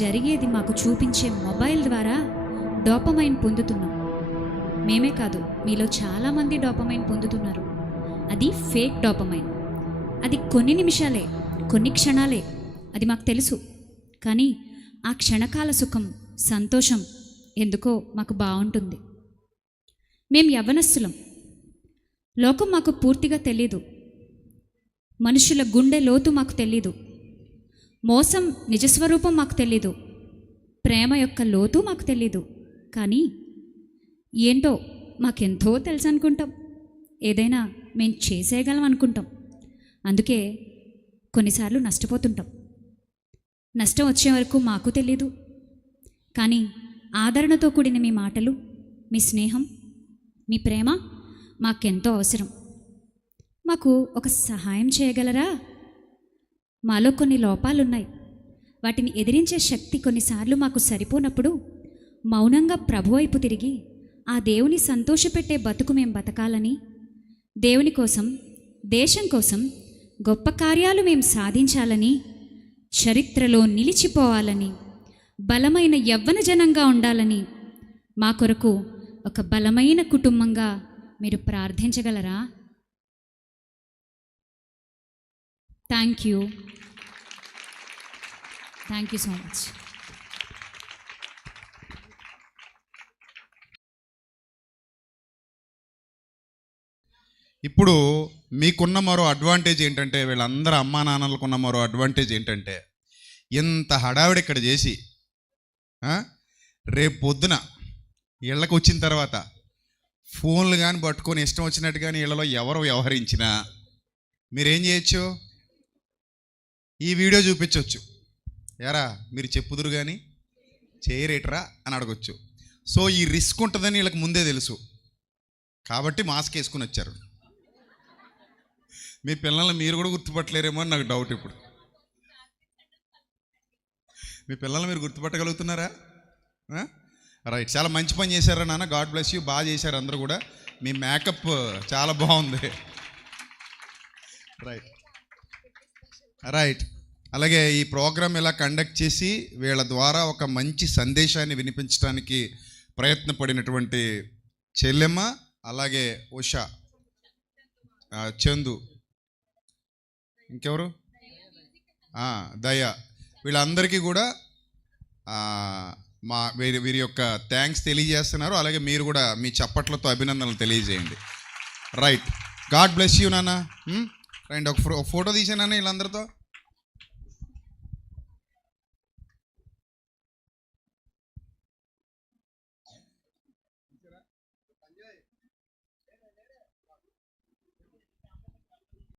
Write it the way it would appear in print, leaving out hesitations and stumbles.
జరిగేది మాకు చూపించే మొబైల్ ద్వారా డోపమైన్ పొందుతున్నాం. మేమే కాదు, మీలో చాలామంది డోపమైన్ పొందుతున్నారు. అది ఫేక్ డోపమైన్. అది కొన్ని నిమిషాలే, కొన్ని క్షణాలే, అది మాకు తెలుసు. కానీ ఆ క్షణకాల సుఖం, సంతోషం ఎందుకో మాకు బాగుంటుంది. మేం యవ్వనస్తులం. లోకం మాకు పూర్తిగా తెలీదు. మనుషుల గుండె లోతు మాకు తెలీదు. మోసం నిజస్వరూపం మాకు తెలీదు. ప్రేమ యొక్క లోతు మాకు తెలీదు. కానీ ఏంటో మాకెంతో తెలుసు అనుకుంటాం. ఏదైనా మేము చేసేయగలం అనుకుంటాం. అందుకే కొన్నిసార్లు నష్టపోతుంటాం. నష్టం వచ్చే వరకు మాకు తెలీదు. కానీ ఆదరణతో కూడిన మీ మాటలు, మీ స్నేహం, మీ ప్రేమ మాకెంతో అవసరం. మాకు ఒక సహాయం చేయగలరా? మాలో కొన్ని లోపాలున్నాయి. వాటిని ఎదిరించే శక్తి కొన్నిసార్లు మాకు సరిపోనప్పుడు మౌనంగా ప్రభు వైపు తిరిగి ఆ దేవుని సంతోషపెట్టే బతుకు మేం బతకాలని, దేవుని కోసం, దేశం కోసం గొప్ప కార్యాలు మేం సాధించాలని, చరిత్రలో నిలిచిపోవాలని, బలమైన యవ్వన జనంగా ఉండాలని మా కొరకు ఒక బలమైన కుటుంబంగా మీరు ప్రార్థించగలరా? Thank you so much. ఇప్పుడు మీకున్న మరో అడ్వాంటేజ్ ఏంటంటే, వీళ్ళందరూ అమ్మా నాన్నలకున్న మరో అడ్వాంటేజ్ ఏంటంటే, ఇంత హడావిడి ఇక్కడ చేసి రేపు పొద్దున ఇళ్ళకు వచ్చిన తర్వాత ఫోన్లు కానీ పట్టుకొని ఇష్టం వచ్చినట్టు కానీ ఇళ్ళలో ఎవరు వ్యవహరించినా మీరేం చేయొచ్చు? ఈ వీడియో చూపించవచ్చు. ఎరా మీరు చెప్పుదురు కానీ చేయరేటరా అని అడగొచ్చు. సో ఈ రిస్క్ ఉంటుందని వీళ్ళకి ముందే తెలుసు కాబట్టి మాస్క్ వేసుకుని వచ్చారు. మీ పిల్లల్ని మీరు కూడా గుర్తుపట్టలేరేమో అని నాకు డౌట్. ఇప్పుడు మీ పిల్లల్ని మీరు గుర్తుపట్టగలుగుతున్నారా? రైట్, చాలా మంచి పని చేశారా నాన్న. God bless you. బాగా చేశారు అందరూ కూడా. మీ మేకప్ చాలా బాగుంది. రైట్ రైట్ అలాగే ఈ ప్రోగ్రామ్ ఇలా కండక్ట్ చేసి వీళ్ళ ద్వారా ఒక మంచి సందేశాన్ని వినిపించడానికి ప్రయత్నపడినటువంటి చెల్లెమ్మ, అలాగే ఉషా, చందు, ఇంకెవరు, దయ, వీళ్ళందరికీ కూడా వీరి యొక్క థ్యాంక్స్ తెలియజేస్తున్నారు. అలాగే మీరు కూడా మీ చప్పట్లతో అభినందనలు తెలియజేయండి. రైట్, గాడ్ బ్లెస్ యూ నాన్న. రండి, ఒక ఫోటో తీసాను నాన్న వీళ్ళందరితో.